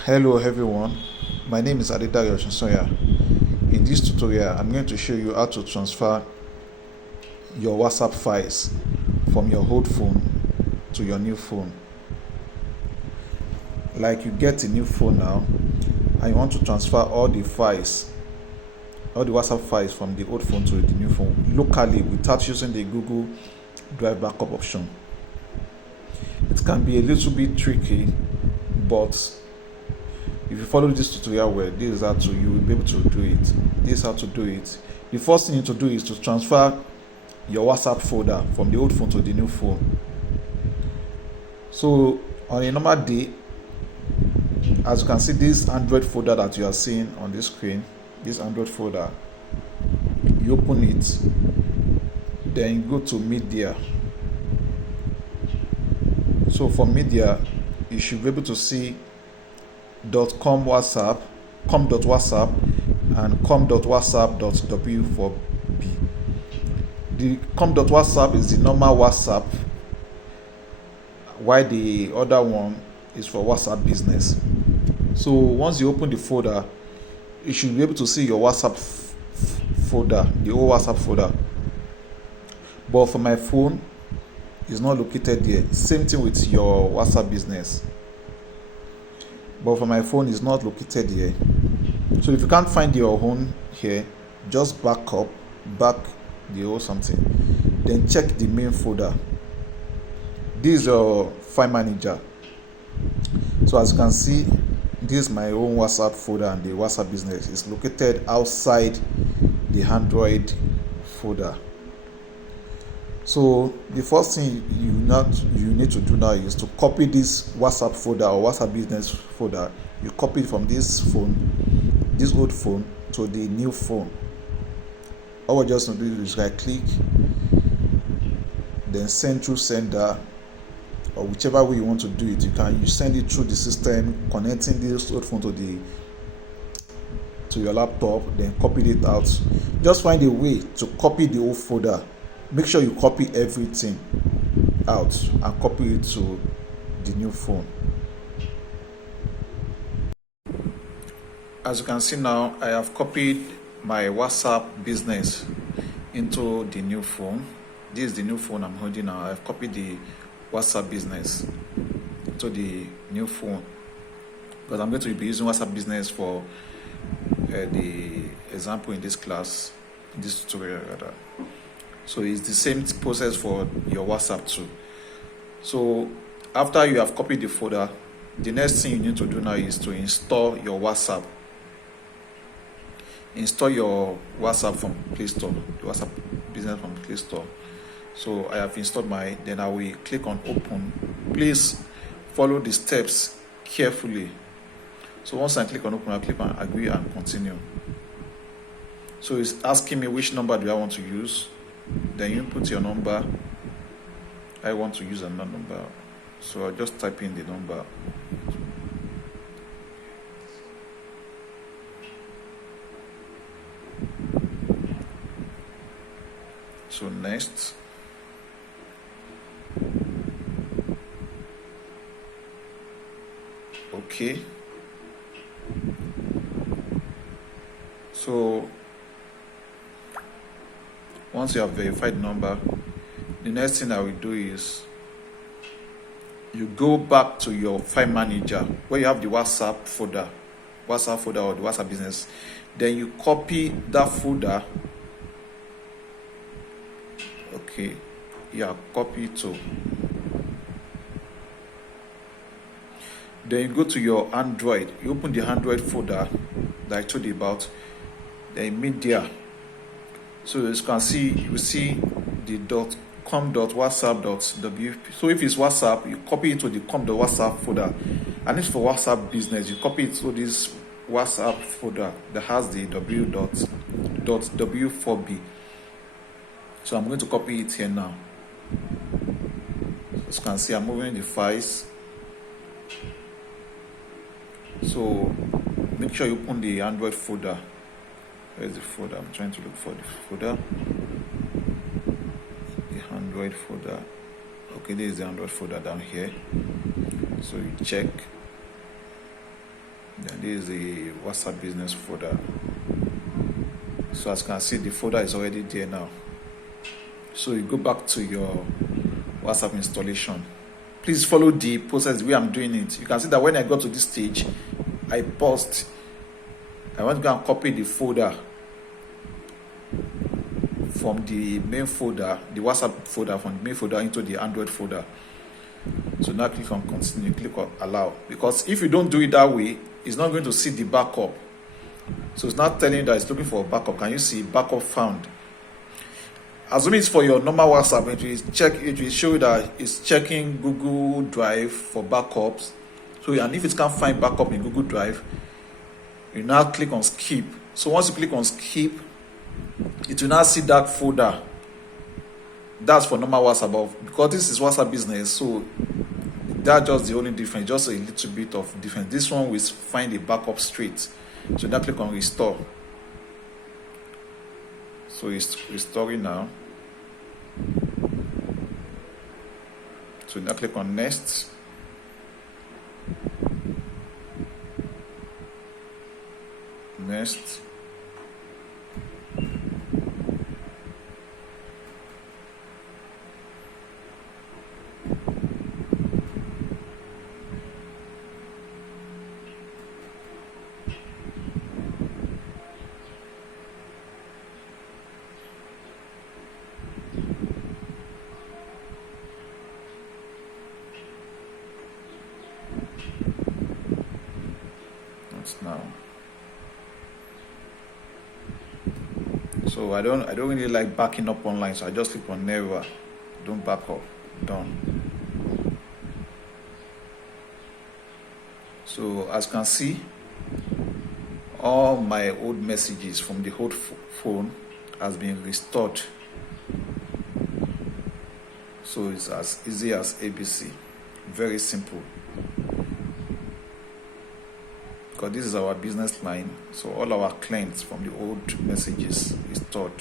Hello everyone, my name is Adedayo Shinsoya. In this tutorial, I'm going to show you how to transfer your WhatsApp files from your old phone to your new phone. Like you get a new phone now and you want to transfer all the WhatsApp files from the old phone to the new phone locally without using the Google Drive backup option. It can be a little bit tricky, but if you follow this tutorial well, this is how you will be able to do it. This is how to do it. The first thing you need to do is to transfer your WhatsApp folder from the old phone to the new phone. So on a normal day, as you can see, this Android folder that you are seeing on this screen, this Android folder, you open it, then you go to media. So for media, you should be able to see .com WhatsApp, com.whatsapp, and com.whatsapp.w4b. The com.whatsapp is the normal WhatsApp, while the other one is for WhatsApp business. So once you open the folder, you should be able to see your WhatsApp folder, the old WhatsApp folder. But for my phone, it's not located there. Same thing with your WhatsApp business. But for my phone, it's not located here. So if you can't find your own here, just back the old something, then check the main folder. This is your file manager. So as you can see, this is my own WhatsApp folder, and the WhatsApp business is located outside the Android folder. So the first thing you need to do now is to copy this WhatsApp folder or WhatsApp business folder. You copy it from this old phone to the new phone. All we just need to do is right click, then send through sender, or whichever way you want to do it. You send it through the system, connecting this old phone to your laptop, then copy it out. Just find a way to copy the old folder. Make sure you copy everything out and copy it to the new phone. As you can see now, I have copied my WhatsApp business into the new phone. This is the new phone I'm holding now. I've copied the WhatsApp business to the new phone because I'm going to be using WhatsApp business for the example in this class, in this tutorial rather. So it's the same process for your WhatsApp too. So after you have copied the folder, the next thing you need to do now is to install your WhatsApp. Install your WhatsApp from Play Store, the WhatsApp business from Play Store. So I have installed then I will click on open. Please follow the steps carefully. So once I click on open, I'll click on agree and continue. So it's asking me which number do I want to use. Then you input your number. I want to use another number, so I'll just type in the number. So next, okay. So once you have verified the number, the next thing I will do is you go back to your file manager where you have the WhatsApp folder or the WhatsApp business. Then you copy that folder. Okay, yeah, copy to. Then you go to your Android. You open the Android folder that I told you about. Then media. So as you can see, you see the .com.whatsapp.w. So if it's WhatsApp, you copy it to the com.whatsapp folder, and if for WhatsApp business, you copy it to this WhatsApp folder that has the w.w4b. So I'm going to copy it here now. As you can see, I'm moving the files. So make sure you open the Android folder. Where's the folder? I'm trying to look for the folder. The Android folder. Okay, this is the Android folder down here. So you check. Then this is the WhatsApp business folder. So as you can see, the folder is already there now. So you go back to your WhatsApp installation. Please follow the process the way I'm doing it. You can see that when I got to this stage, I paused. I want to go and copy the folder from the main folder, the WhatsApp folder from the main folder into the Android folder. So now click on continue, click on allow. Because if you don't do it that way, it's not going to see the backup. So it's not telling you that it's looking for a backup. Can you see backup found? Assuming it's for your normal WhatsApp, it will show you that it's checking Google Drive for backups. So, and if it can't find backup in Google Drive, you now click on skip. So once you click on skip, it will now see that folder. That's for normal WhatsApp, but because this is WhatsApp business, so that's just the only difference, just a little bit of difference. This one will find a backup straight. So now click on restore. So it's restoring now. So now click on next. Next. Now, so I don't really like backing up online, so I just click on never, don't back up, done. So as you can see, all my old messages from the old phone has been restored. So it's as easy as ABC, very simple. Because this is our business line, so all our clients from the old messages is stored.